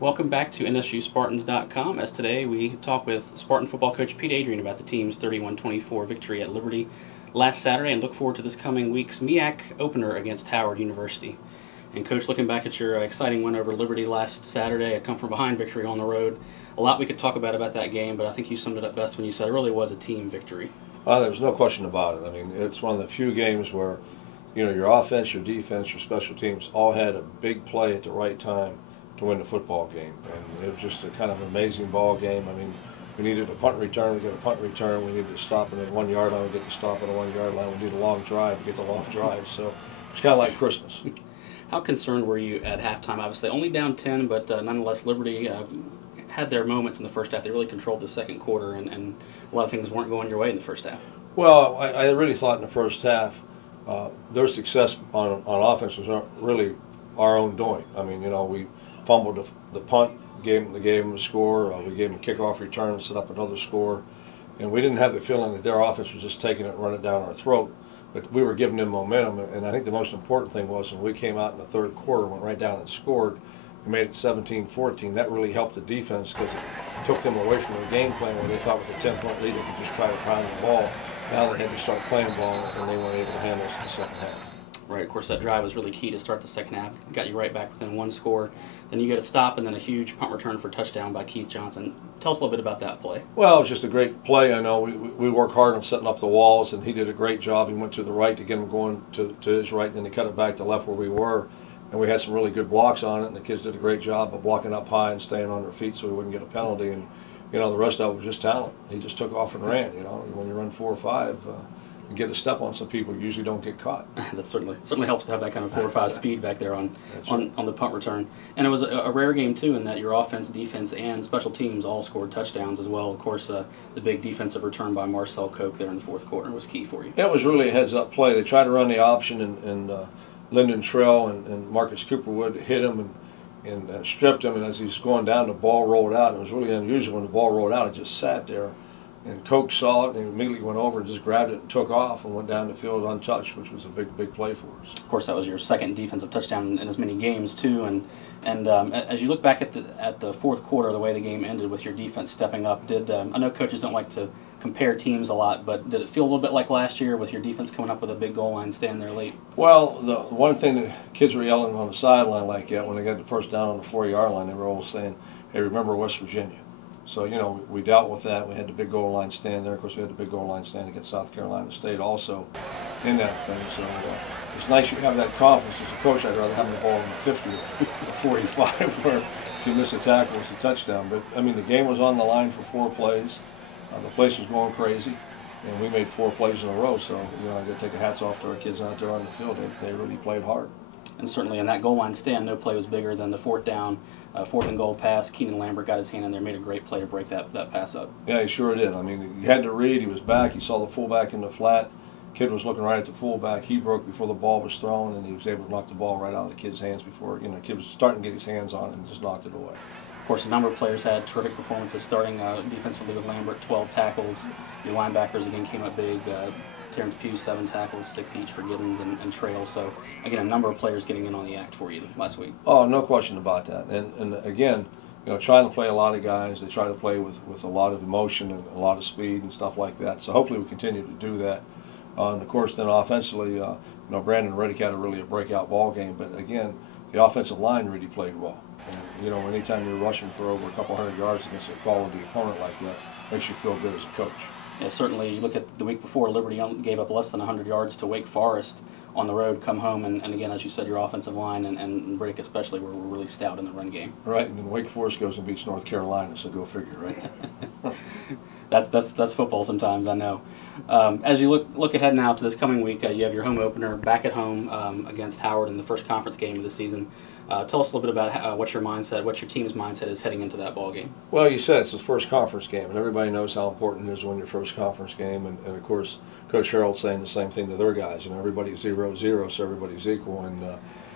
Welcome back to NSUSpartans.com, as today we talk with Spartan football coach Pete Adrian about the team's 31-24 victory at Liberty last Saturday and look forward to this coming week's MEAC opener against Howard University. And Coach, looking back at your exciting win over Liberty last Saturday, a come-from-behind victory on the road, a lot we could talk about that game, but I think you summed it up best when you said it really was a team victory. There's no question about it. I mean, it's one of the few games where, your offense, your defense, your special teams all had a big play at the right time to win the football game. And it was just a kind of amazing ball game. I mean, we needed a punt return, we get a punt return. We needed to stop it at the 1 yard line, we get to stop at the 1 yard line. We need a long drive, we get the long drive. So it's kind of like Christmas. How concerned were you at halftime? Obviously, only down 10, but nonetheless, Liberty had their moments in the first half. They really controlled the second quarter, and a lot of things weren't going your way in the first half. Well, I really thought in the first half their success on offense was really our own doing. I mean, we fumbled the punt, gave them a score. We gave them a kickoff return and set up another score. And we didn't have the feeling that their offense was just taking it and running it down our throat. But we were giving them momentum. And I think the most important thing was when we came out in the third quarter, went right down and scored, we made it 17-14. That really helped the defense because it took them away from their game plan where they thought with a 10-point lead they could just try to pound the ball. Now they had to start playing ball, and they weren't able to handle it in the second half. Right, of course, that drive was really key to start the second half. Got you right back within one score. Then you get a stop and then a huge punt return for a touchdown by Keith Johnson. Tell us a little bit about that play. Well, it was just a great play. I know we work hard on setting up the walls, and he did a great job. He went to the right to get him going to his right, and then he cut it back to left where we were. And we had some really good blocks on it, and the kids did a great job of blocking up high and staying on their feet so we wouldn't get a penalty. And, the rest of it was just talent. He just took off and ran. When you run 4 or 5, and get a step on some people, you usually don't get caught. That certainly helps to have that kind of 4 or 5 speed back there on the punt return. And it was a rare game too, in that your offense, defense, and special teams all scored touchdowns as well. Of course, the big defensive return by Marcel Koch there in the fourth quarter was key for you. That was really a heads-up play. They tried to run the option, and Lyndon Trell and Marcus Cooperwood hit him and stripped him. And as he was going down, the ball rolled out. It was really unusual when the ball rolled out. It just sat there. And Koch saw it, and he immediately went over and just grabbed it and took off and went down the field untouched, which was a big play for us. Of course, that was your second defensive touchdown in as many games too. And as you look back at the fourth quarter, the way the game ended with your defense stepping up, I know coaches don't like to compare teams a lot, but did it feel a little bit like last year with your defense coming up with a big goal line stand there late? Well, the one thing that kids were yelling on the sideline like that when they got the first down on the 4 yard line, they were all saying, "Hey, remember West Virginia." So, we dealt with that. We had the big goal line stand there. Of course, we had the big goal line stand against South Carolina State also in that thing. So it's nice you have that confidence. As a coach, I'd rather have the ball in the 50 or 45 where if you miss a tackle, it's a touchdown. But, I mean, the game was on the line for 4 plays. The place was going crazy, and we made 4 plays in a row. So, I got to take a hats off to our kids out there on the field. They really played hard. And certainly in that goal line stand, no play was bigger than the fourth and goal pass. Keenan Lambert got his hand in there, made a great play to break that pass up. Yeah, he sure did. I mean, he had to read. He was back. He saw the fullback in the flat. Kid was looking right at the fullback. He broke before the ball was thrown, and he was able to knock the ball right out of the kid's hands before, the kid was starting to get his hands on it and just knocked it away. Of course, a number of players had terrific performances, starting defensively with Lambert, 12 tackles. Your linebackers, again, came up big. Terrence Pugh, 7 tackles, 6 each for Giddens and Trail. So, again, a number of players getting in on the act for you last week. Oh, no question about that. And again, trying to play a lot of guys, they try to play with a lot of emotion and a lot of speed and stuff like that. So hopefully we continue to do that. And, of course, then offensively, Brandon Reddick had a breakout ball game. But, again, the offensive line really played well. And, anytime you're rushing for over a couple hundred yards against a quality opponent like that, makes you feel good as a coach. Yeah, certainly. You look at the week before, Liberty gave up less than 100 yards to Wake Forest on the road, come home, and again, as you said, your offensive line and Riddick especially were really stout in the run game. Right, and then Wake Forest goes and beats North Carolina, so go figure, right? That's football sometimes, I know. As you look ahead now to this coming week, you have your home opener back at home against Howard in the first conference game of the season. Tell us a little bit about what your team's mindset is heading into that ball game. Well, you said it's the first conference game, and everybody knows how important it is to win your first conference game. And of course, Coach Harold's saying the same thing to their guys. Everybody's 0-0, so everybody's equal. And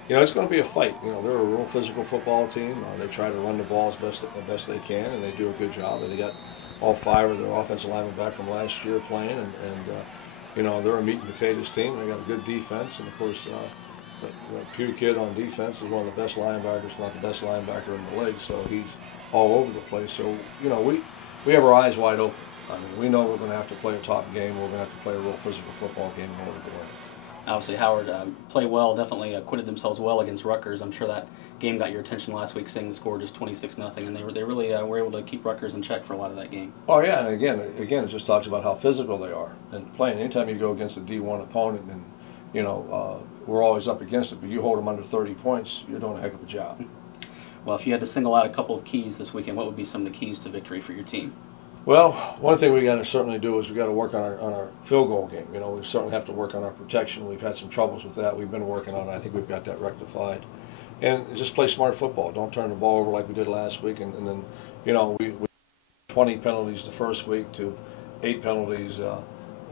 it's going to be a fight. They're a real physical football team. They try to run the ball as best they can, and they do a good job. And they got all 5 of their offensive linemen back from last year playing, and they're a meat and potatoes team. They got a good defense, and of course. But Peter Kidd on defense is one of the best linebackers, if not the best linebacker in the league, so he's all over the place. So, we have our eyes wide open. I mean, we know we're going to have to play a top game. We're going to have to play a real physical football game in order to win. Obviously, Howard played well, definitely acquitted themselves well against Rutgers. I'm sure that game got your attention last week, seeing the score just 26-0, and they really were able to keep Rutgers in check for a lot of that game. Oh yeah, and again, it just talks about how physical they are and playing. Anytime you go against a D1 opponent, and we're always up against it, but you hold them under 30 points, you're doing a heck of a job. Well, if you had to single out a couple of keys this weekend, what would be some of the keys to victory for your team? Well, one thing we got to certainly do is we got to work on our field goal game. We certainly have to work on our protection. We've had some troubles with that. We've been working on it. I think we've got that rectified. And just play smart football. Don't turn the ball over like we did last week. And then, we 20 penalties the first week to 8 penalties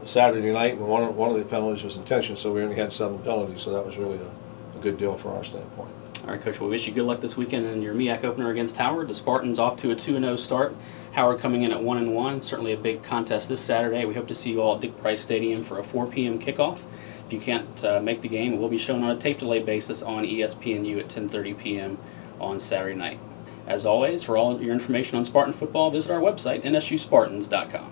Saturday night, and one of the penalties was intention, so we only had 7 penalties. So that was really a good deal from our standpoint. All right, Coach, we wish you good luck this weekend in your MEAC opener against Howard. The Spartans off to a 2-0 start. Howard coming in at 1-1. Certainly a big contest this Saturday. We hope to see you all at Dick Price Stadium for a 4 p.m. kickoff. If you can't make the game, it will be shown on a tape delay basis on ESPNU at 10:30 p.m. on Saturday night. As always, for all your information on Spartan football, visit our website, nsuspartans.com.